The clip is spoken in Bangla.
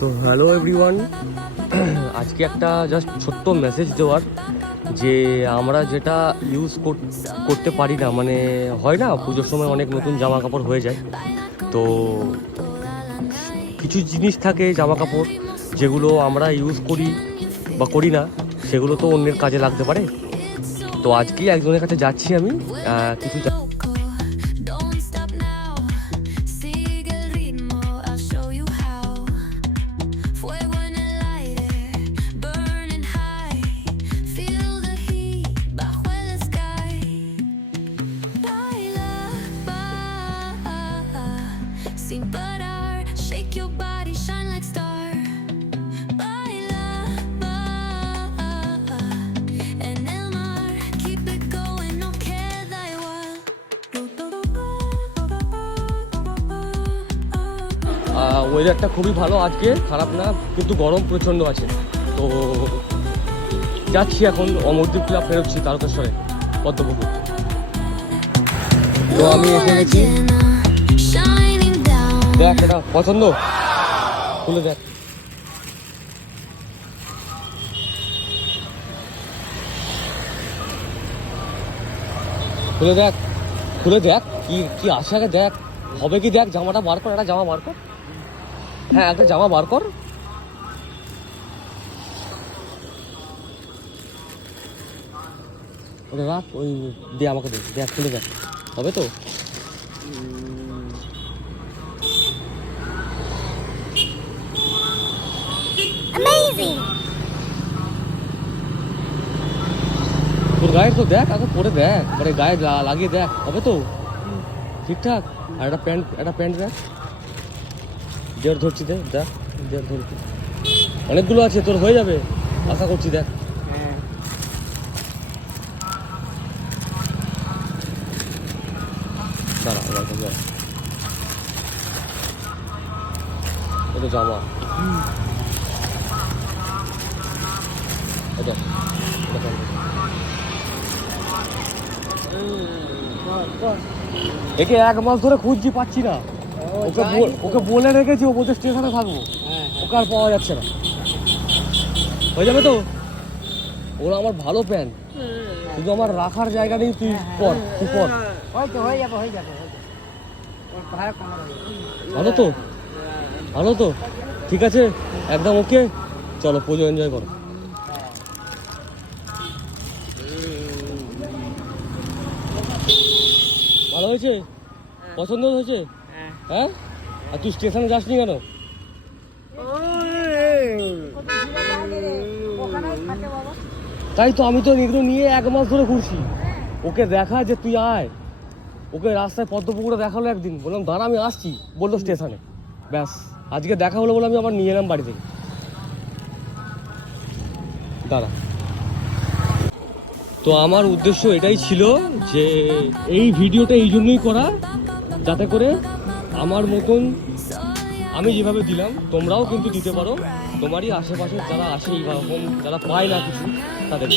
তো হ্যালো এভরিওয়ান আজকে একটা জাস্ট ছোট্ট মেসেজ দেওয়ার, যে আমরা যেটা ইউজ করতে পারি না মানে হয় না, পুজোর সময় অনেক নতুন জামা কাপড় হয়ে যায়। তো কিছু জিনিস থাকে জামা কাপড় যেগুলো আমরা ইউজ করি বা করি না, সেগুলো তো অন্যের কাজে লাগতে পারে। তো আজকেই একজনের কাছে যাচ্ছি আমি কিছু ওয়েদারটা খুবই ভালো আজকে খারাপ না কিন্তু গরম প্রচণ্ড আছে। তো যাচ্ছি এখন অমরদ্বীপ ক্লাব ফেরোচ্ছি তারকেশ্বরে পদ্মপুকুর। তো আমি এসে গেছি। দেখ, এটা পছন্দ? খুলে দেখ। খুলে দেখ খুলে দেখ, কি কি আছে আগে দেখ। হবে কি, দেখ, জামাটা বার কর, একটা জামা বার কর। হ্যাঁ একটা জামা বার কর। ওটা রাখ, ওই দে আমাকে দে, দেখ খুলে দেখ। হবে তো? তোর গায়ে তো দেখ আগে পরে দেখ মানে গায়ে লাগিয়ে দেখ হবে তো? ঠিকঠাক? আর একটা প্যান্ট একটা প্যান্ট দেখ। দেড় ধরছি দেখ দেখ দেড় ধরছি। অনেকগুলো আছে তোর হয়ে যাবে। আশা করছি দেখ। দাঁড়া এবার তো যা। জামা। এটা। একে এক মাস ধরে খুঁজছি পাচ্ছি না। ওকে ওকে বলে রেখেছি ও বলছে স্টেশনে থাকব। ওকে আর পাওয়া যাচ্ছে না। হয়ে যাবে তো? ওরা আমার ভালো প্যান্ট শুধু আমার রাখার জায়গা নেই তুই পর তুই পর হয়তো হয়ে। হয়ে হয়ে ভাড়া কম হবে ভালো তো? ভালো তো? ঠিক আছে? একদম ওকে চলো পুজো এনজয় করো ভালো হয়েছে? পছন্দ হয়েছে? হ্যাঁ। হ্যাঁ? আর তুই স্টেশনে যাসনি কেন? তাই তো আমি তো এগুলো নিয়ে এক মাস ধরে ঘুরছি। ওকে দেখা যে তুই আয়। ওকে রাস্তায় পদ্মপুকুরে দেখাল একদিন। বললাম দাঁড়া আমি আসছি। বলল স্টেশনে। ব্যাস আজকে দেখা হলো বলে আমি আবার নিয়ে এলাম বাড়ি থেকে। দাঁড়া। তো আমার উদ্দেশ্য এটাই ছিল যে এই ভিডিওটা এই জন্যই করা, যাতে করে আমার মতন আমি যেভাবে দিলাম, তোমরাও কিন্তু দিতে পারো। তোমারই আশেপাশে যারা আসে এইরকম যারা পায় না কিছু, তাদের।